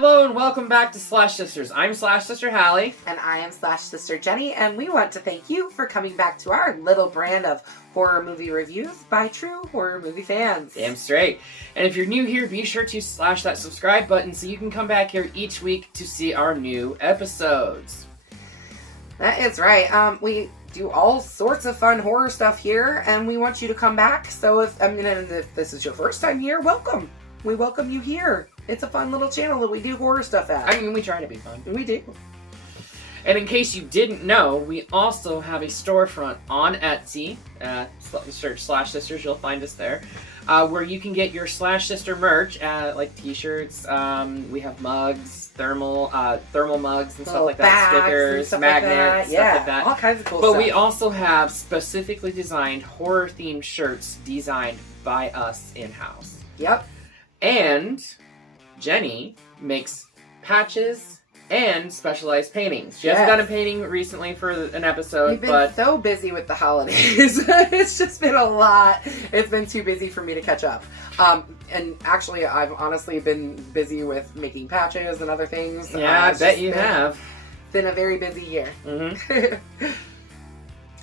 Hello and welcome back to Slash Sisters. I'm Slash Sister Hallie. And I am Slash Sister Jenny, and we want to thank you for coming back to our little brand of horror movie reviews by true horror movie fans. Damn straight. And if you're new here, be sure to slash that subscribe button so you can come back here each week to see our new episodes. That is right. We do all sorts of fun horror stuff here, and we want you to come back. So if this is your first time here, welcome. We welcome you here. It's a fun little channel that we do horror stuff at. I mean, we try to be fun. We do. And in case you didn't know, we also have a storefront on Etsy. Search Slash Sisters, you'll find us there. Where you can get your Slash Sister merch, like t-shirts. We have mugs, thermal mugs and stuff like that. Stickers, magnets, stuff like that. All kinds of cool stuff. But we also have specifically designed horror-themed shirts designed by us in-house. Yep. And Jenny makes patches and specialized paintings. She hasn't done a painting recently for an episode, We've been so busy with the holidays. It's just been a lot. It's been too busy for me to catch up. And actually, I've honestly been busy with making patches and other things. Yeah, I bet you have. Been a very busy year. Mm-hmm.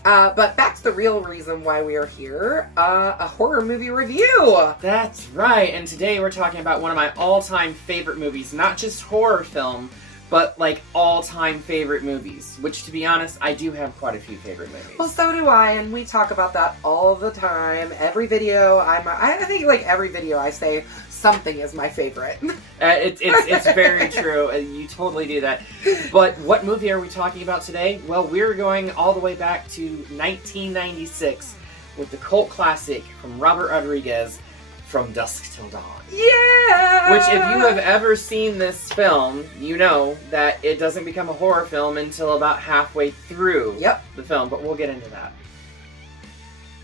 But back to the real reason why we are here, a horror movie review. That's right, and today we're talking about one of my all-time favorite movies, not just horror film, but like all-time favorite movies, which to be honest, I do have quite a few favorite movies. Well, so do I, and we talk about that all the time. Every video, I think like every video I say something is my favorite. It's very true. You totally do that. But what movie are we talking about today? Well, we're going all the way back to 1996 with the cult classic from Robert Rodriguez, From Dusk Till Dawn. Yeah! Which, if you have ever seen this film, you know that it doesn't become a horror film until about halfway through the film, but we'll get into that.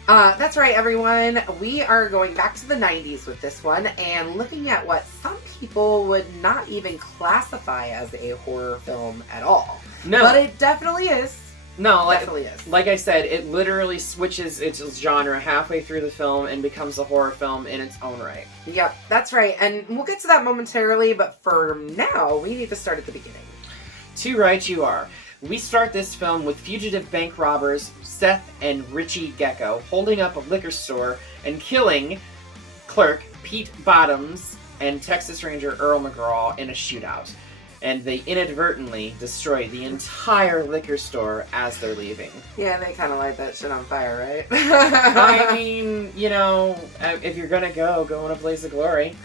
That's right, everyone. We are going back to the 90s with this one and looking at what some people would not even classify as a horror film at all. No. But it definitely is. No, Definitely is. Like I said, it literally switches its genre halfway through the film and becomes a horror film in its own right. Yep, that's right. And we'll get to that momentarily, but for now, we need to start at the beginning. Too right you are. We start this film with fugitive bank robbers Seth and Richie Gecko holding up a liquor store and killing clerk Pete Bottoms and Texas Ranger Earl McGraw in a shootout. And they inadvertently destroy the entire liquor store as they're leaving. Yeah, they kind of light that shit on fire, right? I mean, you know, if you're gonna go in a blaze of glory.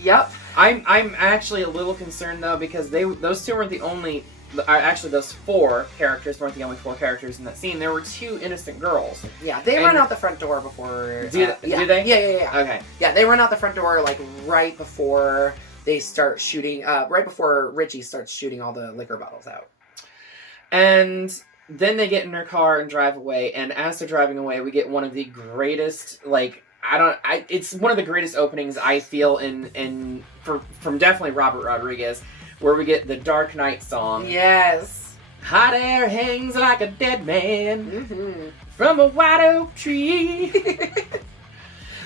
Yep. I'm actually a little concerned though because those two weren't the only. Actually, those four characters weren't the only four characters in that scene. There were two innocent girls. Yeah, they run out the front door before. Do they? Yeah. Okay. Yeah, they run out the front door like right before they start shooting. Right before Richie starts shooting all the liquor bottles out. And then they get in their car and drive away. And as they're driving away, we get one of the greatest it's one of the greatest openings I feel from definitely Robert Rodriguez. Where we get the Dark Knight song. Yes. Hot air hangs like a dead man from a white oak tree.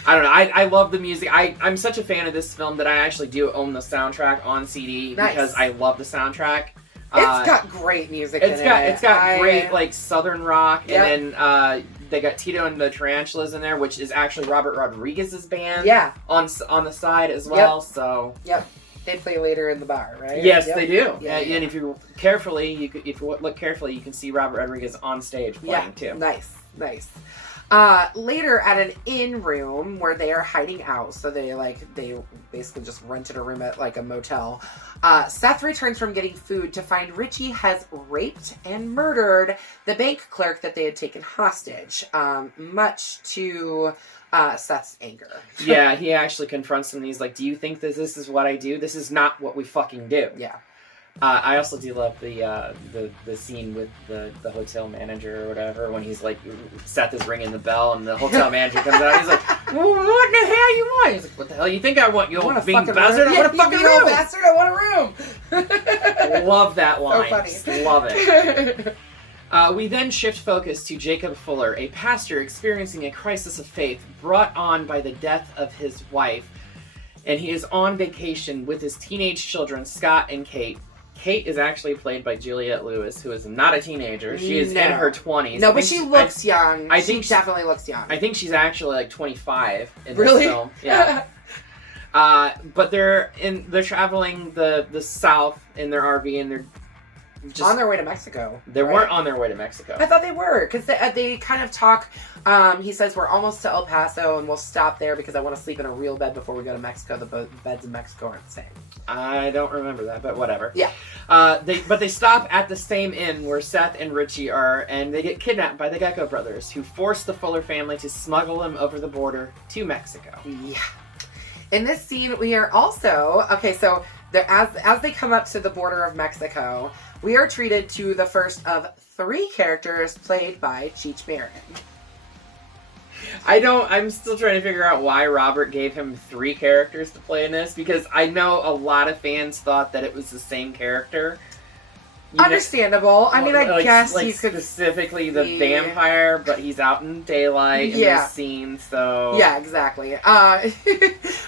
I don't know. I love the music. I'm such a fan of this film that I actually do own the soundtrack on CD because I love the soundtrack. It's got great music in it. It's got great like southern rock, and then they got Tito and the Tarantulas in there, which is actually Robert Rodriguez's band. Yeah. On the side as well. Yep. So. Yep. They play later in the bar, right? Yes, they do. Yeah. And if you look carefully, you can see Robert Rodriguez on stage playing too. Nice. Later at an inn room where they are hiding out, so they basically just rented a room at like a motel. Seth returns from getting food to find Richie has raped and murdered the bank clerk that they had taken hostage, much to Seth's anger. Yeah, he actually confronts him and he's like, do you think that this is what I do? This is not what we fucking do. Yeah. I also do love the scene with the hotel manager or whatever when he's like, Seth is ringing the bell and the hotel manager comes out and he's like, well, what in the hell you want? He's like, what the hell you think I want? You want a bean bastard? I want a fucking room! Bastard, I want a room! Love that line. So funny. Love it. We then shift focus to Jacob Fuller, a pastor experiencing a crisis of faith brought on by the death of his wife. and he is on vacation with his teenage children, Scott and Kate. Kate is actually played by Juliette Lewis, who is not a teenager. She is in her 20s. No, but she looks young. She definitely looks young. I think she's actually like 25 in this film. Yeah. But they're traveling the south in their RV, and they're just on their way to Mexico. They weren't on their way to Mexico. I thought they were, because they kind of talk. He says, we're almost to El Paso, and we'll stop there because I want to sleep in a real bed before we go to Mexico. The beds in Mexico aren't the same. I don't remember that, but whatever. Yeah. They stop at the same inn where Seth and Richie are, and they get kidnapped by the Gecko brothers, who force the Fuller family to smuggle them over the border to Mexico. Yeah. In this scene, we are also... Okay, so as they come up to the border of Mexico, we are treated to the first of 3 characters played by Cheech Marin. I'm still trying to figure out why Robert gave him 3 characters to play in this, because I know a lot of fans thought that it was the same character. Understandable. I mean, I guess you could... Specifically the vampire, but he's out in daylight in this scene, so... Yeah, exactly.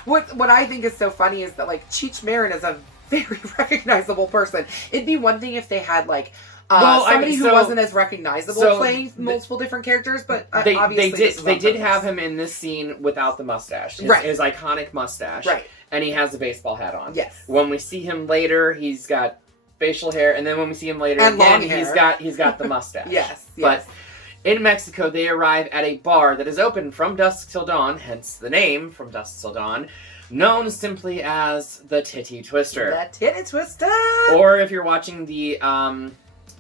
What I think is so funny is that, like, Cheech Marin is a very recognizable person. It'd be one thing if they had, like... somebody who wasn't as recognizable playing multiple different characters, but they did have him in this scene without the mustache, his iconic mustache, right? And he has a baseball hat on. Yes. When we see him later, he's got facial hair, and then when we see him later again, he's got the mustache. Yes. But in Mexico, they arrive at a bar that is open from dusk till dawn, hence the name From Dusk Till Dawn, known simply as the Titty Twister. The Titty Twister. Or if you're watching the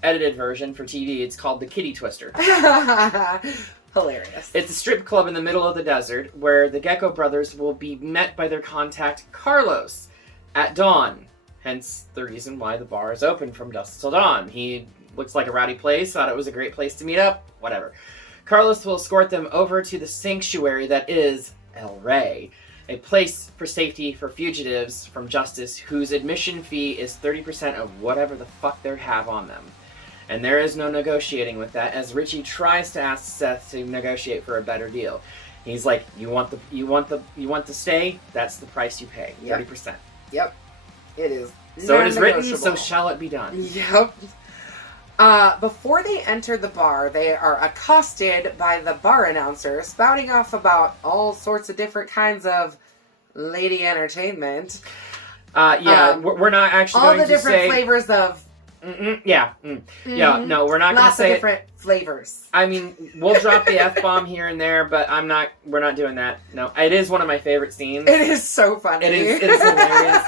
edited version for TV, it's called the Kitty Twister. Hilarious. It's a strip club in the middle of the desert where the Gecko brothers will be met by their contact Carlos at dawn. Hence the reason why the bar is open from dusk till dawn. He looks like a rowdy place, thought it was a great place to meet up, whatever. Carlos will escort them over to the sanctuary that is El Rey, a place for safety for fugitives from justice whose admission fee is 30% of whatever the fuck they have on them. And there is no negotiating with that, as Richie tries to ask Seth to negotiate for a better deal. He's like, you want to stay? That's the price you pay. 30%. Yep. It is. So it is written, so shall it be done. Yep. Before they enter the bar, they are accosted by the bar announcer, spouting off about all sorts of different kinds of lady entertainment. We're not actually all going to say... all the different flavors of... Yeah, no, we're not going to say... Lots of different flavors. I mean, we'll drop the F-bomb here and there, but we're not doing that. No, it is one of my favorite scenes. It is so funny. It is hilarious.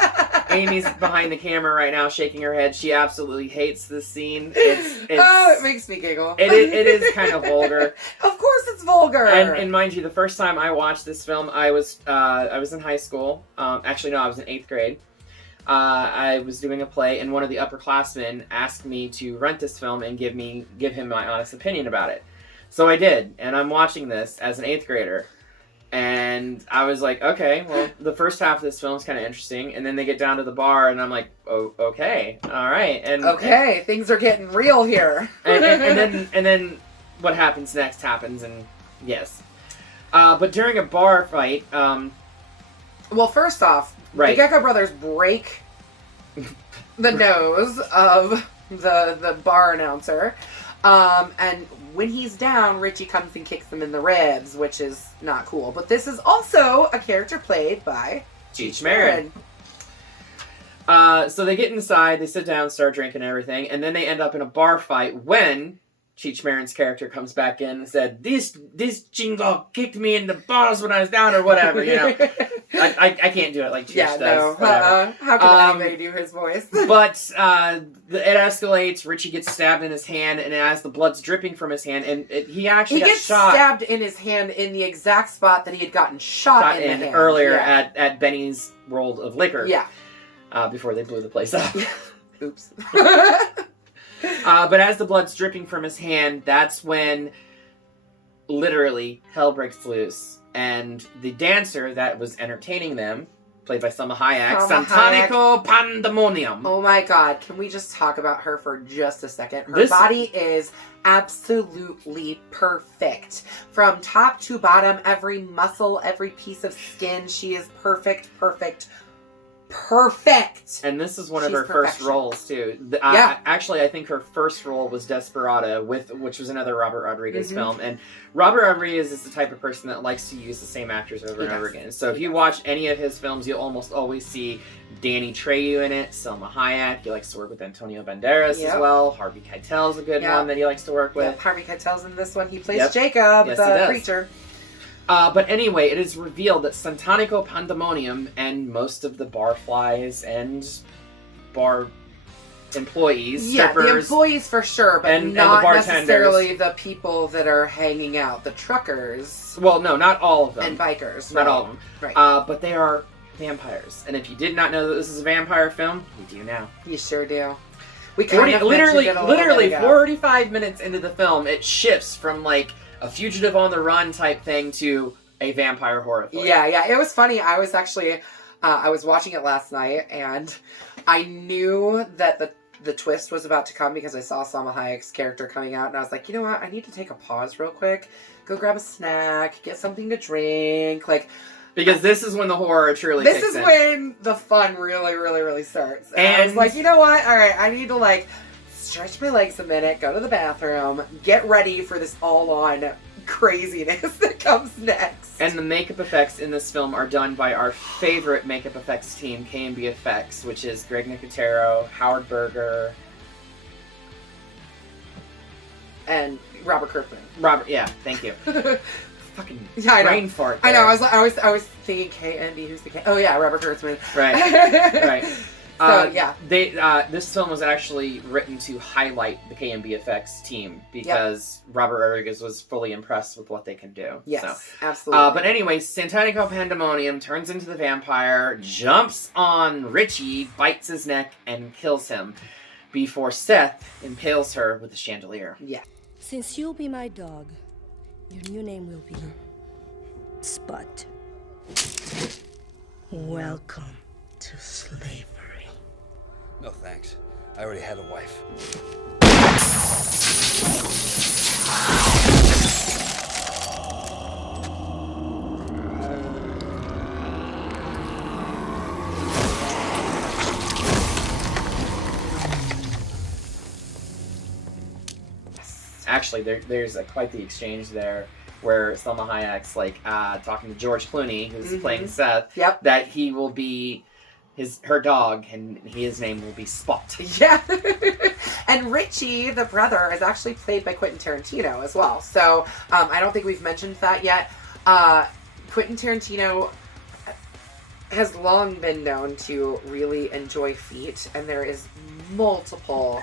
Amy's behind the camera right now shaking her head. She absolutely hates this scene. It makes me giggle. It is kind of vulgar. Of course it's vulgar. And mind you, the first time I watched this film, I was in high school. Actually, no, I was in 8th grade. I was doing a play, and one of the upperclassmen asked me to rent this film and give him my honest opinion about it. So I did, and I'm watching this as an 8th grader. And I was like, okay, well, the first half of this film is kind of interesting, and then they get down to the bar, and I'm like, oh, okay, all right, and things are getting real here. and then what happens next happens, and yes, but during a bar fight, well, first off, the Gecko brothers break the nose of the bar announcer, and when he's down, Richie comes and kicks him in the ribs, which is not cool. But this is also a character played by Cheech Marin. So they get inside, they sit down, start drinking and everything, and then they end up in a bar fight when Cheech Marin's character comes back in and said, This chingo kicked me in the balls when I was down, or whatever, you know. I can't do it like Cheech does. How can anybody do his voice? But it escalates. Richie gets stabbed in his hand, and as the blood's dripping from his hand, and he actually gets stabbed in his hand in the exact spot that he had gotten shot in the hand. Earlier at Benny's World of Liquor. Yeah. Before they blew the place up. Oops. But as the blood's dripping from his hand, that's when literally hell breaks loose. And the dancer that was entertaining them, played by Selma Hayek. Salma Santanico Pandemonium. Oh my god, can we just talk about her for just a second? Her body is absolutely perfect. From top to bottom, every muscle, every piece of skin, she is perfect. And this is one of her first roles, too. Actually, I think her first role was Desperado, which was another Robert Rodriguez film. And Robert Rodriguez is the type of person that likes to use the same actors over and over again. So if you watch any of his films, you'll almost always see Danny Trejo in it, Selma Hayek. He likes to work with Antonio Banderas as well. Harvey Keitel is a good one that he likes to work with. Harvey Keitel's in this one. He plays Jacob, the preacher. But anyway, it is revealed that Santanico Pandemonium and most of the barflies and bar employees, strippers, the employees for sure, but not necessarily the people that are hanging out, the truckers. Well, no, not all of them. And bikers. Not all of them. Right. But they are vampires. And if you did not know that this is a vampire film, you do now. You sure do. We literally 45 minutes into the film, it shifts from like a fugitive on the run type thing to a vampire horror film. Yeah. It was funny. I was actually, I was watching it last night, and I knew that the twist was about to come because I saw Salma Hayek's character coming out, and I was like, you know what? I need to take a pause real quick, go grab a snack, get something to drink, because this is when the horror truly kicks in. This is when the fun really starts. And I was like, you know what? All right, I need to stretch my legs a minute, go to the bathroom, get ready for this all-on craziness that comes next. And the makeup effects in this film are done by our favorite makeup effects team, KNB EFX, which is Greg Nicotero, Howard Berger, and Robert Kirkman. Thank you. Fucking brain fart. There. I know. I was thinking KNB. Who's the K? Oh yeah, Robert Kurtzman. Right. So this film was actually written to highlight the KNB EFX team because Robert Rodriguez was fully impressed with what they can do. Yes, absolutely. But anyway, Santanico Pandemonium turns into the vampire, jumps on Richie, bites his neck, and kills him before Seth impales her with a chandelier. Yeah. Since you'll be my dog, your new name will be Spud. Welcome to slavery. No thanks. I already had a wife. Actually, there's quite the exchange there where Selma Hayek's talking to George Clooney, who's playing Seth, that he will be her dog, and his name will be Spot. Yeah. And Richie, the brother, is actually played by Quentin Tarantino as well. So I don't think we've mentioned that yet. Quentin Tarantino has long been known to really enjoy feet, and there is multiple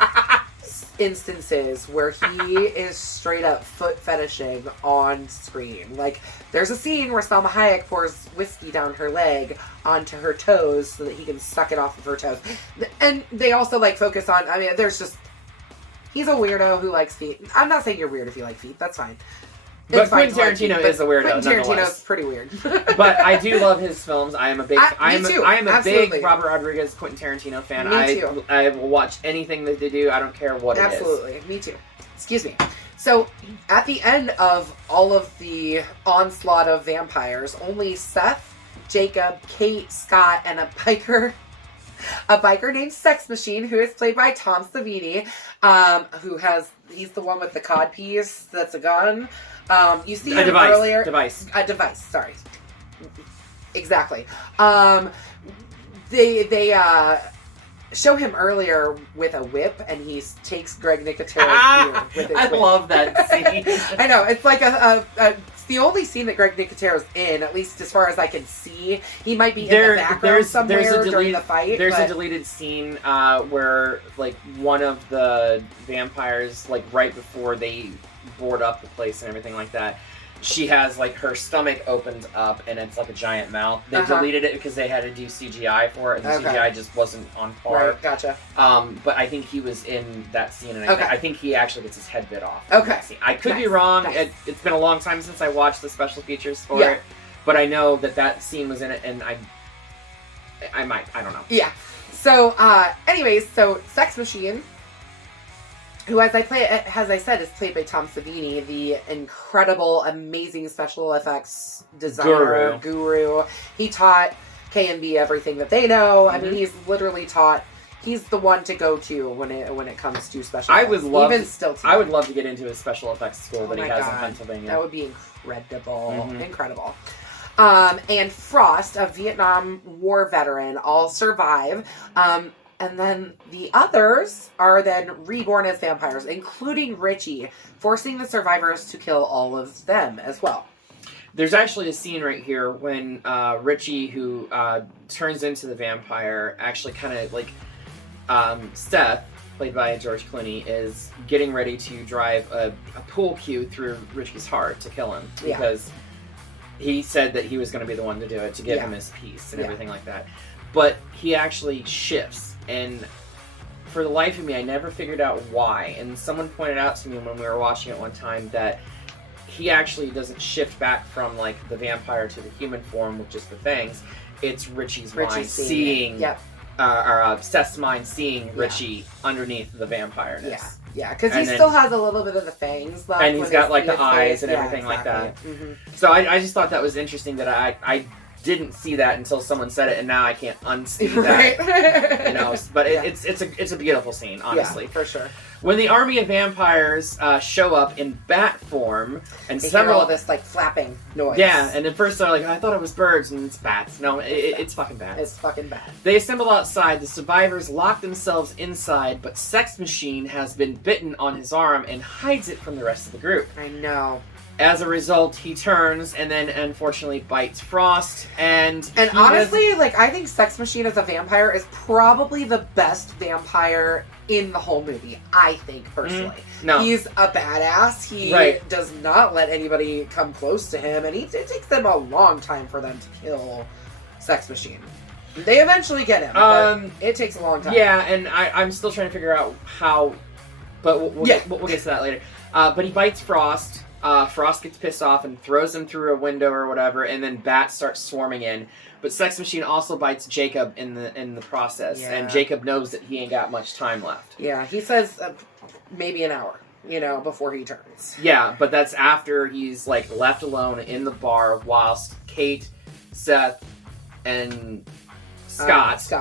instances where he is straight up foot fetishing on screen. There's a scene where Salma Hayek pours whiskey down her leg onto her toes so that he can suck it off of her toes. And they also focus on, he's a weirdo who likes feet. I'm not saying you're weird if you like feet, that's fine. But Quentin Tarantino is a weirdo. Quentin Tarantino's pretty weird. But I do love his films. I am a big Absolutely. big Robert Rodriguez, Quentin Tarantino fan. Me too. I will watch anything that they do. I don't care what it is. Absolutely. Me too. Excuse me. So, at the end of all of the onslaught of vampires, only Seth, Jacob, Kate, Scott, and a biker named Sex Machine, who is played by Tom Savini, he's the one with the codpiece that's a gun. You see him earlier. A device, sorry. Exactly. They show him earlier with a whip, and he takes Greg Nicotero's beard with his whip. I love that scene. I know, it's it's the only scene that Greg Nicotero's in, at least as far as I can see. He might be in the background somewhere during the fight. There's a deleted scene where one of the vampires, right before they board up the place and everything like that, she has her stomach opened up and it's a giant mouth. They deleted it because they had to do CGI for it, and the CGI just wasn't on par. Right, gotcha. But I think he was in that scene, and I think he actually gets his head bit off. Okay. I could be wrong. Nice. It's been a long time since I watched the special features for it, but I know that scene was in it, and I might. I don't know. Yeah. So, anyways, so Sex Machine, who, as I said, is played by Tom Savini, the incredible, amazing special effects designer, guru. He taught KNB everything that they know. I mean, he's literally taught. He's the one to go to when it comes to special effects. I would love to get into his special effects school that he has in Pennsylvania. That would be incredible. Incredible. And Frost, a Vietnam War veteran, all survive. And then the others are then reborn as vampires, including Richie, forcing the survivors to kill all of them as well. There's actually a scene right here when Richie, who turns into the vampire, actually kind of like Seth, played by George Clooney, is getting ready to drive a pool cue through Richie's heart to kill him because he said that he was going to be the one to do it to give him his peace and everything like that. But he actually shifts, and for the life of me, I never figured out why. And someone pointed out to me when we were watching it one time that he actually doesn't shift back from like the vampire to the human form with just the fangs. It's Richie's mind seeing, or Seth's mind seeing Richie underneath the vampireness. Yeah, because he still has a little bit of the fangs left. And he's got like the eyes and everything like that. So I just thought that was interesting that I didn't see that until someone said it, and now I can't unsee that. You know, but it's a beautiful scene, honestly. Yeah, for sure. When the army of vampires show up in bat form, and they several hear all this like flapping noise. Yeah, and at first they're like, I thought it was birds, and it's bats. No, it's fucking bats. It's fucking bats. They assemble outside. The survivors lock themselves inside, but Sex Machine has been bitten on his arm and hides it from the rest of the group. I know. As a result, he turns and then unfortunately bites Frost. And honestly, like, I think Sex Machine as a vampire is probably the best vampire in the whole movie, I think, personally. No. He's a badass. He does not let anybody come close to him, and it takes them a long time for them to kill Sex Machine. They eventually get him, but it takes a long time. Yeah, and I'm still trying to figure out how, but we'll get to that later. But he bites Frost. Frost gets pissed off and throws him through a window or whatever, and then bats start swarming in. But Sex Machine also bites Jacob in the process, and Jacob knows that he ain't got much time left. Yeah, he says maybe an hour, before he turns. Yeah, but that's after he's like left alone in the bar whilst Kate, Seth, and Scott,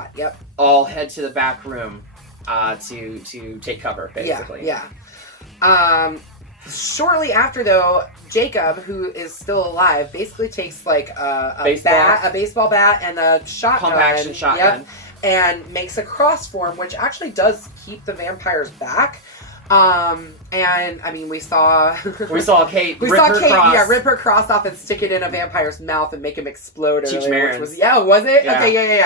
all head to the back room to take cover, basically. Yeah. Shortly after, though, Jacob, who is still alive, basically takes like a baseball bat and a shotgun. Pump action shotgun. And makes a cross form, which actually does keep the vampires back. And I mean, we saw Kate rip her cross off and stick it in a vampire's mouth and make him explode. Was it? Yeah. Okay,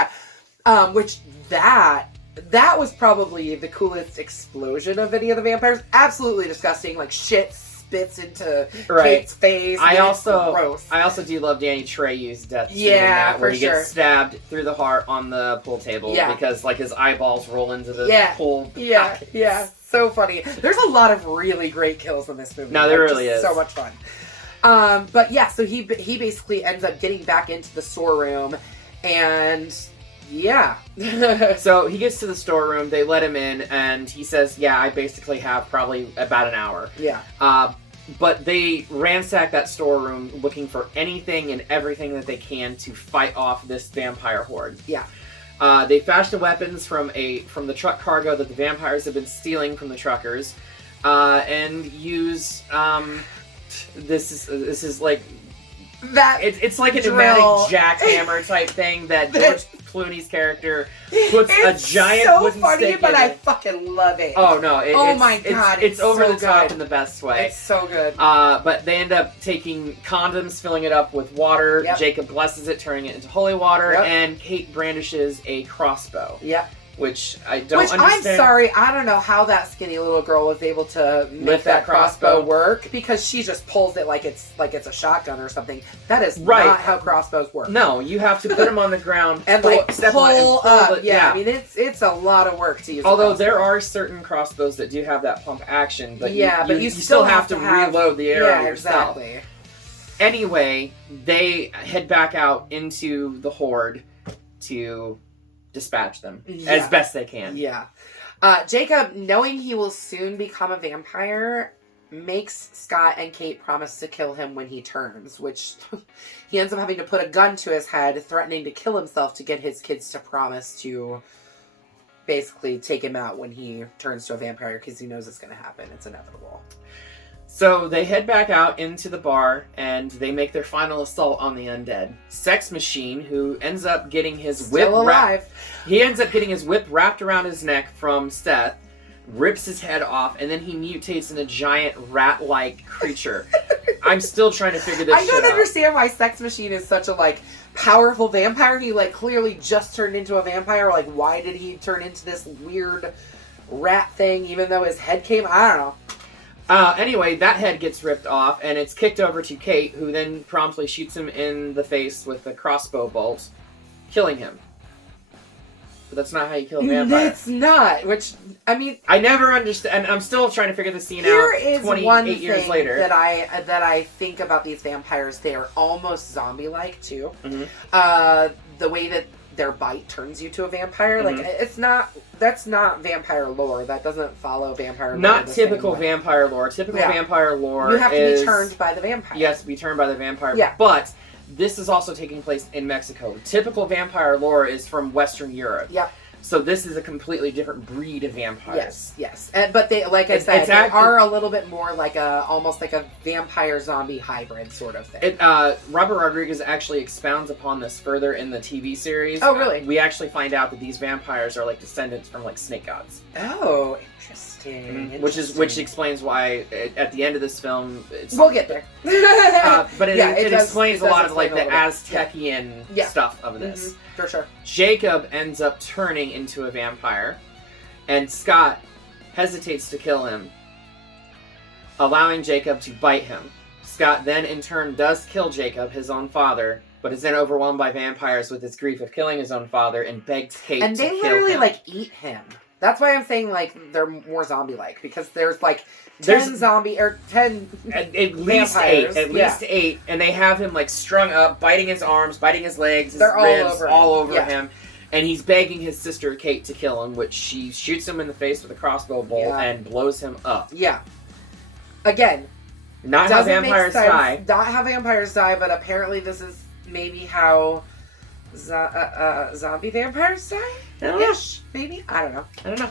yeah. Which that was probably the coolest explosion of any of the vampires. Absolutely disgusting. Like, shit spits into Kate's face. I also do love Danny Trejo's death scene in that, where he gets stabbed through the heart on the pool table because like his eyeballs roll into the pool. Yeah. So funny. There's a lot of really great kills in this movie. No, there really is. So much fun. But yeah, so he basically ends up getting back into the storeroom, and yeah. So he gets to the storeroom, they let him in, and he says, I basically have probably about an hour. Yeah. But they ransack that storeroom looking for anything and everything that they can to fight off this vampire horde. Yeah. They fashion weapons from the truck cargo that the vampires have been stealing from the truckers, and use this is like that. It's like a pneumatic jackhammer type thing that George Clooney's character puts a giant wooden stick in. It's so funny, but I fucking love it. Oh no! It's over the top in the best way. It's so good. But they end up taking condoms, filling it up with water. Yep. Jacob blesses it, turning it into holy water, and Kate brandishes a crossbow. Yep. Which I don't understand. I'm sorry, I don't know how that skinny little girl was able to make that crossbow work, because she just pulls it like it's a shotgun or something. That is not how crossbows work. No, you have to put them on the ground and pull up. I mean, it's a lot of work to use. Although there are certain crossbows that do have that pump action, but you still have to reload the arrow yourself. Exactly. Anyway, they head back out into the horde to dispatch them Yeah. as best they can. Yeah. Jacob, knowing he will soon become a vampire, makes Scott and Kate promise to kill him when he turns, which he ends up having to put a gun to his head, threatening to kill himself to get his kids to promise to basically take him out when he turns to a vampire, because he knows it's going to happen. It's inevitable. So they head back out into the bar, and they make their final assault on the undead. Sex Machine, who ends up getting his whip he ends up getting his whip wrapped around his neck from Seth, rips his head off, and then he mutates in a giant rat-like creature. I'm still trying to figure this shit out. I don't understand why Sex Machine is such a, like, powerful vampire. He, like, clearly just turned into a vampire. Like, why did he turn into this weird rat thing, even though his head came... I don't know. Anyway, that head gets ripped off, and it's kicked over to Kate, who then promptly shoots him in the face with a crossbow bolt, killing him. But that's not how you kill a vampire. It's not, which, I mean... I never understand, and I'm still trying to figure the scene out 28 years later. That I think about these vampires. They are almost zombie-like, too. Mm-hmm. The way that their bite turns you to a vampire, mm-hmm. like, that's not vampire lore. That doesn't follow vampire lore. Not typical vampire lore. Typical vampire lore you have to be turned by the vampire. You have to be turned by the vampire. Yeah. But this is also taking place in Mexico. Typical vampire lore is from Western Europe. Yep. So this is a completely different breed of vampires. Yes. But they, like I said, they are a little bit more like almost like a vampire zombie hybrid sort of thing. Robert Rodriguez actually expounds upon this further in the TV series. Oh, really? We actually find out that these vampires are like descendants from like snake gods. Oh, interesting. Mm-hmm. Which explains why at the end of this film, we'll get there. But it explains a lot of like the Aztecian stuff of this. Mm-hmm. For sure. Jacob ends up turning into a vampire, and Scott hesitates to kill him, allowing Jacob to bite him. Scott then in turn does kill Jacob, his own father, but is then overwhelmed by vampires with his grief of killing his own father and begs Kate to kill him. And they literally like eat him. That's why I'm saying like they're more zombie-like, because there's like 10 at least vampires. At least 8, and they have him like strung up, biting his arms, biting his legs, his they're ribs, all over him. And he's begging his sister Kate to kill him, which she shoots him in the face with a crossbow bolt and blows him up. Yeah. Again, not how vampires die. Not how vampires die, but apparently this is maybe how zombie vampires die? Ish, maybe? I don't know.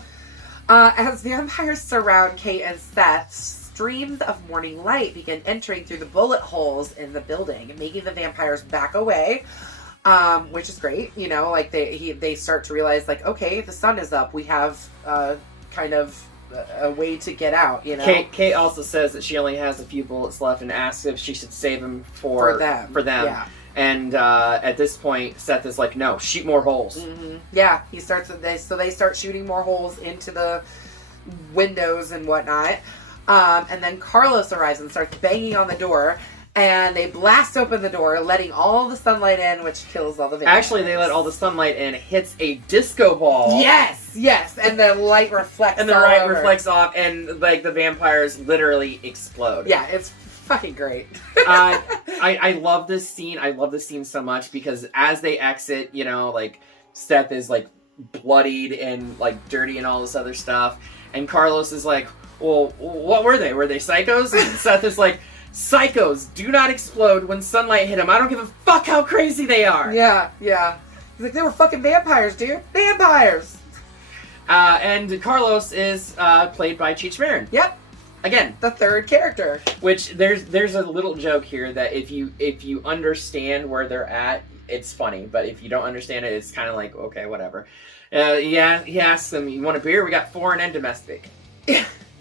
As vampires surround Kate and Seth, streams of morning light begin entering through the bullet holes in the building, making the vampires back away, which is great. You know, like they start to realize, like, okay, the sun is up. We have kind of a way to get out, you know? Kate also says that she only has a few bullets left and asks if she should save them for them. Yeah. And at this point, Seth is like, no, shoot more holes. Mm-hmm. Yeah, he starts with this. So they start shooting more holes into the windows and whatnot. And then Carlos arrives and starts banging on the door. And they blast open the door, letting all the sunlight in, which kills all the vampires. Actually, they let all the sunlight in, hits a disco ball. Yes. And the light reflects and the light reflects off, and like the vampires literally explode. Yeah, it's fucking great. I love this scene. I love this scene so much because as they exit, you know, like Seth is like bloodied and like dirty and all this other stuff, and Carlos is like, well, what were they? Were they psychos? And Seth is like, psychos do not explode when sunlight hit them. I don't give a fuck how crazy they are. Yeah. He's like, they were fucking vampires, dude. Vampires. And Carlos is played by Cheech Marin. Yep. Again, the third character. Which there's a little joke here that if you understand where they're at, it's funny. But if you don't understand it, it's kind of like, okay, whatever. He asks them, "You want a beer? We got foreign and domestic."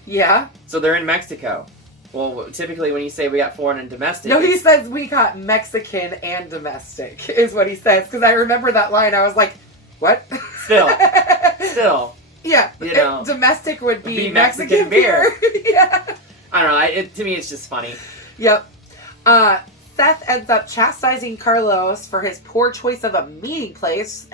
Yeah. So they're in Mexico. Well, typically when you say we got foreign and domestic... No, he says we got Mexican and domestic, is what he says. Because I remember that line, I was like, what? Still. Yeah, you know, domestic would be Mexican beer. Yeah. I don't know, to me it's just funny. Yep. Seth ends up chastising Carlos for his poor choice of a meeting place,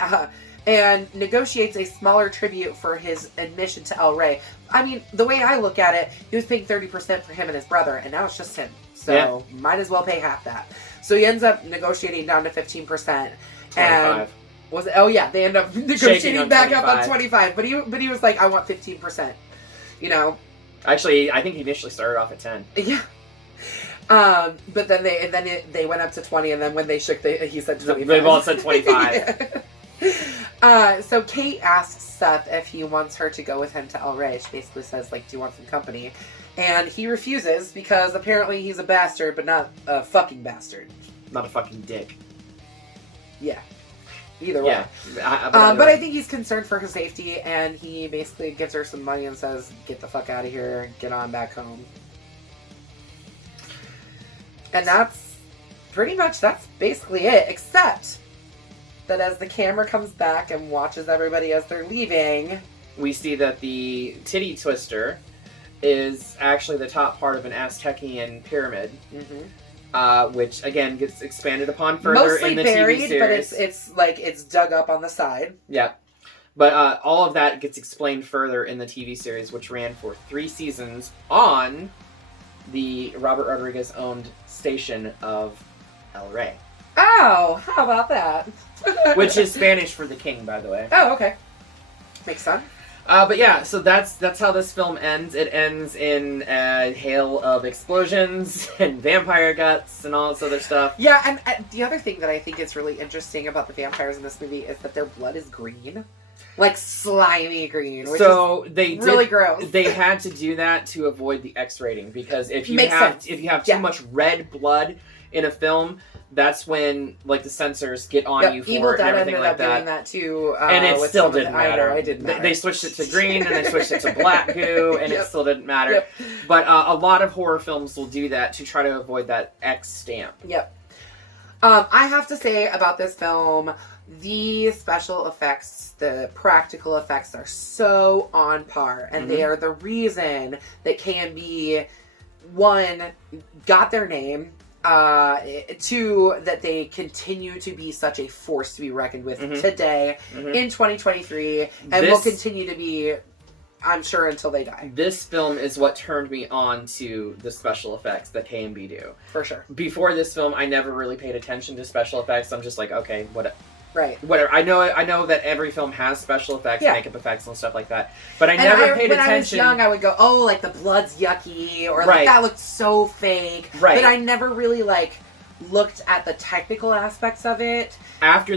and negotiates a smaller tribute for his admission to El Rey. I mean, the way I look at it, he was paying 30% for him and his brother, and now it's just him. So, might as well pay half that. So he ends up negotiating down to 15%. 25. Was it? Oh yeah, they end up negotiating on back up 25. on 25. But he was like, I want 15%. You know. Actually, I think he initially started off at 10. Yeah. But then they went up to 20, and then when they shook, he said 25. They both said 25. So Kate asks Seth if he wants her to go with him to El Rey. She basically says, like, do you want some company? And he refuses because apparently he's a bastard, but not a fucking bastard. Not a fucking dick. Yeah. Either way. Yeah. But I think he's concerned for her safety, and he basically gives her some money and says, get the fuck out of here, get on back home. And that's basically it, except that as the camera comes back and watches everybody as they're leaving, we see that the titty twister is actually the top part of an Aztecian pyramid. Which again gets expanded upon further mostly in the buried, TV series. but it's dug up on the side. Yeah, but all of that gets explained further in the TV series, which ran for 3 seasons on the Robert Rodriguez owned station of El Rey. Oh, how about that? Which is Spanish for the king, by the way. Oh, okay, makes sense. But yeah, so that's how this film ends. It ends in a hail of explosions and vampire guts and all this other stuff. Yeah, and the other thing that I think is really interesting about the vampires in this movie is that their blood is green. Like slimy green. Which So is they really did, gross. They had to do that to avoid the X rating, because if you Makes have sense. too much red blood in a film, that's when like the censors get on you for Evil it Dead and everything ended like up that. doing that too. And it with still some of didn't matter. I know, it didn't matter. They switched it to green and they switched it to black goo, and Yep. it still didn't matter. Yep. But a lot of horror films will do that to try to avoid that X stamp. Yep. I have to say about this film, the special effects, the practical effects are so on par, and they are the reason that KNB, one, got their name, two, that they continue to be such a force to be reckoned with today in 2023, and will continue to be, I'm sure, until they die. This film is what turned me on to the special effects that KNB do. For sure. Before this film, I never really paid attention to special effects. I'm just like, okay, whatever. I know that every film has special effects, makeup effects, and stuff like that. But I never paid attention. When I was young, I would go, "Oh, like the blood's yucky," or like that looked so fake. Right. But I never really looked at the technical aspects of it. After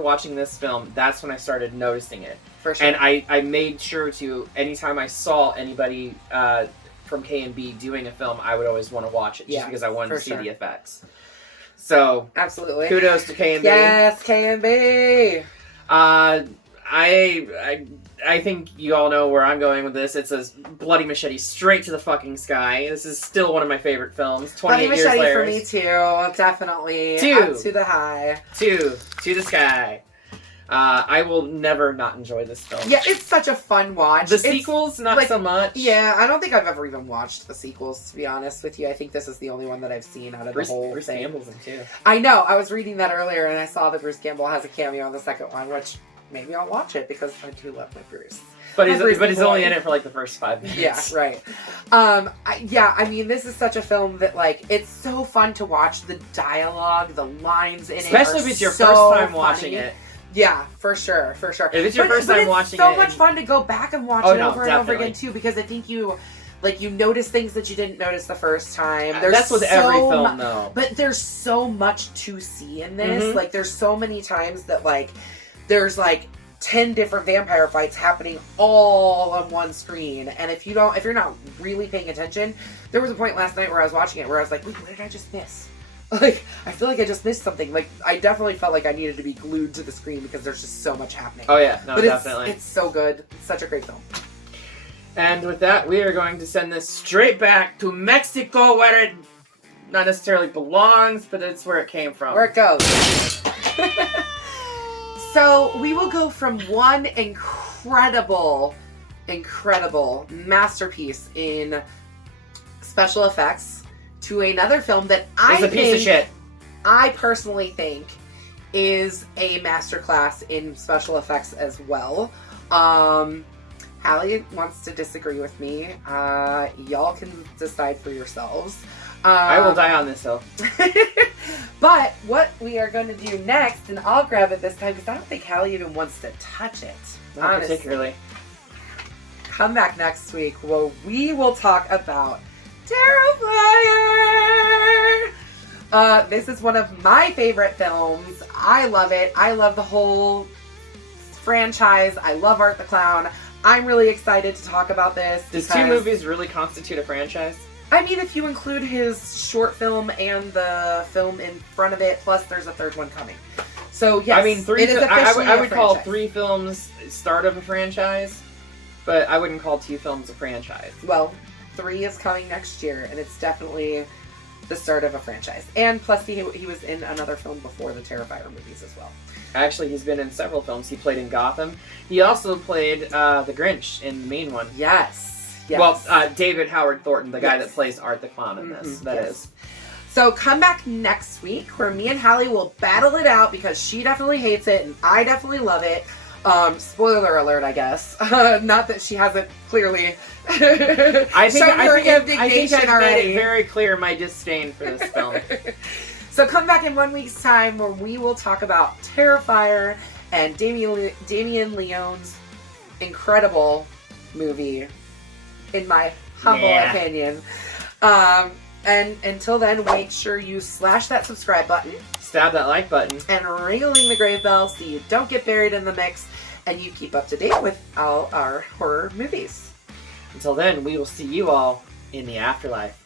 watching this film, that's when I started noticing it. For sure. And I made sure to, anytime I saw anybody from KNB doing a film, I would always want to watch it, just because I wanted to see the effects. So, absolutely, kudos to KNB. Yes, KNB. I think you all know where I'm going with this. It's a bloody machete straight to the fucking sky. This is still one of my favorite films. 28 bloody years machete later. For me too, definitely. Up to the high. To the sky. I will never not enjoy this film. Yeah, it's such a fun watch. The sequels, not so much. Yeah, I don't think I've ever even watched the sequels, to be honest with you. I think this is the only one that I've seen out of the whole Bruce thing. Campbell's in too. I know. I was reading that earlier, and I saw that Bruce Campbell has a cameo on the second one, which maybe I'll watch it because I do love my Bruce. But he's only in it for the first 5 minutes. Yeah, right. I mean, this is such a film that it's so fun to watch. The dialogue, the lines in especially if it's your first time watching it. Yeah, for sure. If it's your first time watching it, it's so much fun to go back and watch it over and over again too, because I think you notice things that you didn't notice the first time. That's with every film, though. But there's so much to see in this. There's so many times that there's 10 different vampire fights happening all on one screen, and if you're not really paying attention, there was a point last night where I was watching it where I was like, wait, what did I just miss? I feel like I just missed something. I definitely felt like I needed to be glued to the screen because there's just so much happening. Oh yeah, no, definitely. It's so good. It's such a great film. And with that, we are going to send this straight back to Mexico, where it not necessarily belongs, but it's where it came from. Where it goes. So we will go from one incredible masterpiece in special effects to another film that piece of shit. I personally think is a masterclass in special effects as well. Hallie wants to disagree with me. Y'all can decide for yourselves. I will die on this hill. But what we are going to do next, and I'll grab it this time because I don't think Hallie even wants to touch it. Not honestly. particularly. Come back next week where we will talk about Terrifier! This is one of my favorite films. I love it. I love the whole franchise. I love Art the Clown. I'm really excited to talk about this. Does 2 movies really constitute a franchise? I mean, if you include his short film and the film in front of it, plus there's a third one coming. So, yes, I mean, it is officially I would a call franchise. 3 films start of a franchise, but I wouldn't call 2 films a franchise. Well, 3 is coming next year, and it's definitely the start of a franchise. And plus, he was in another film before the Terrifier movies as well. Actually, he's been in several films. He played in Gotham. He also played the Grinch in the main one. Yes. Well, David Howard Thornton, the guy that plays Art the Clown in this. That is. So come back next week where me and Hallie will battle it out because she definitely hates it and I definitely love it. Spoiler alert, I guess. Not that she hasn't clearly I think I've made already. it very clear my disdain for this film. So come back in 1 week's time where we will talk about Terrifier and Damien Leone's incredible movie, in my humble opinion. And until then, make sure you slash that subscribe button. Stab that like button. And ring-a-ling the grave bell so you don't get buried in the mix and you keep up to date with all our horror movies. Until then, we will see you all in the afterlife.